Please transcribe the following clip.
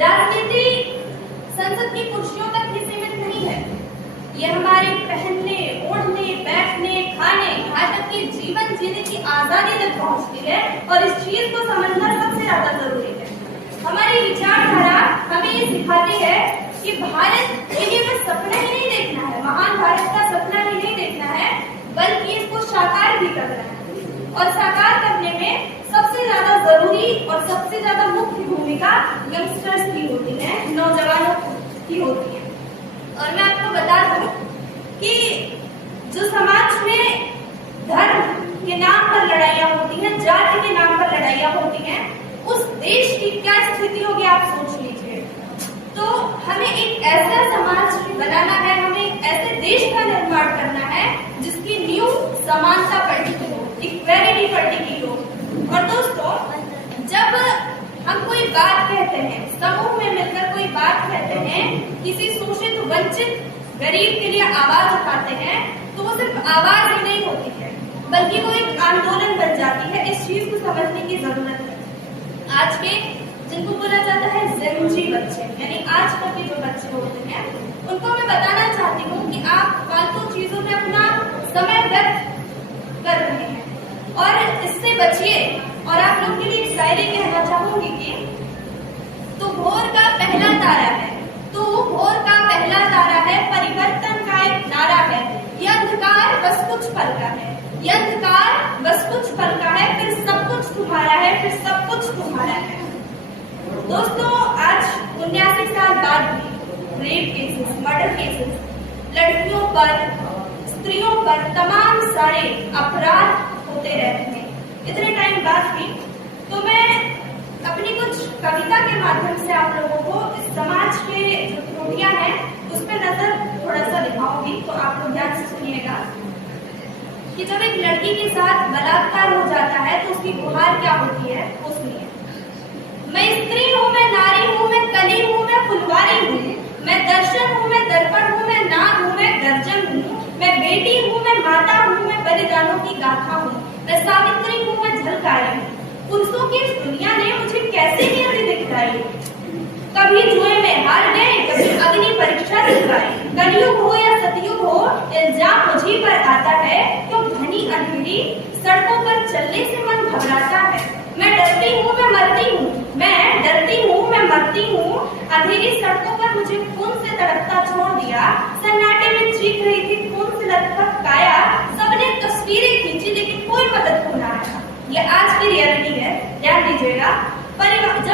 राजनीति संसद की कुर्सियों तक ही सीमित नहीं है। ये हमारे पहनने, ओढ़ने, बैठने, खाने, यहाँ तक कि जीवन जीने की आजादी तक पहुंचती है और इस चीज को समझना सबसे ज्यादा जरूरी है। हमारी विचारधारा हमें ये सिखाती है कि भारत के लिए बस सपना ही नहीं देखना है, महान भारत का सपना ही नहीं देखना है, बल्कि इसको साकार भी करना है। और साकार करने में सबसे ज्यादा जरूरी और सबसे ज्यादा मुख्य भूमिका यंगस्टर्स की होती है, नौजवानों की होती है। और मैं आपको बता दूं कि जो समाज में धर्म के नाम पर लड़ाइयाँ होती हैं, जाति के नाम पर लड़ाइयाँ होती हैं, उस देश की क्या स्थिति होगी आप सोच लीजिए। तो हमें एक ऐसा समाज बनाना है, हमें एक ऐसे देश का निर्माण करना है जिसकी नींव समानता पर टिकी हो, इक्वालिटी पर टिकी हो। और दोस्तों, जब हम कोई बात कहते हैं, समूह में मिलकर कोई बात कहते हैं, किसी शोषित वंचित गरीब के लिए आवाज उठाते हैं, तो वो सिर्फ आवाज ही नहीं होती है, बल्कि वो एक आंदोलन बन जाती है। इस चीज को समझने की जरूरत है। आज के जिनको बोला जाता है ज़ेनजी बच्चे, यानी आजकल के जो बच्चे होते हैं, उनको मैं बताना चाहती हूँ कि आप फालतू चीजों में अपना समय व्यर्थ कर रहे हैं और इससे बचिए। और आप लोग के लिए एक शायरी कहना चाहूंगी कि तो भोर का पहला तारा है, तो भोर का पहला तारा है, परिवर्तन का एक नारा है, ये अंधकार बस कुछ पल का है, ये अंधकार बस कुछ पल का है, फिर सब कुछ तुम्हारा है, फिर सब कुछ तुम्हारा है। दोस्तों, आज 79 साल बाद भी रेप केसेस, मर्डर केसेस, लड़कियों पर, स्त्रियों पर तमाम सारे अपराध होते रहते हैं। इतने टाइम बाद भी तो मैं अपनी कुछ कविता के माध्यम से आप लोगों को इस समाज के जो त्रुटियां हैं उस पर नजर थोड़ा सा दिखाऊंगी। तो आप लोग ध्यान से सुनिएगा कि जब एक लड़की के साथ बलात्कार हो जाता है तो उसकी गुहार क्या होती है, वो सुनिए। मैं स्त्री हूँ, मैं नारी हूँ, मैं कली हूँ, मैं फुलवारी हूँ, मैं दर्शन हूँ, मैं दर्पण हूँ, मैं नाग हूँ, मैं गर्जन हूँ, मैं बेटी हूँ, मैं माता हूँ, मैं बलिदानों की गाथा हूँ, मैं सावित्री हूँ, मैं झलकारी हूँ। पुरुषों की इस दुनिया ने मुझे कैसे नियति दिखलाई, कभी जुए में हार गए, कभी अग्नि परीक्षा दिखलाई। कलयुग हो या सतयुग हो, इल्जाम मुझी पर आता है, क्यों घनी अंधेरी सड़कों पर चलने से मन घबराता है। मैं डरती हूँ, मैं मरती हूँ, मैं डरती हूँ, मैं मरती हूँ। अंधेरी सड़कों पर मुझे खून से तड़पता छोड़ दिया, सन्नाटे में चीख रही थी खून से लथपथ काया। सबने तस्वीरें खींची लेकिन कोई मदद को ना आया। ये आज की रियलिटी है, ध्यान दीजिएगा।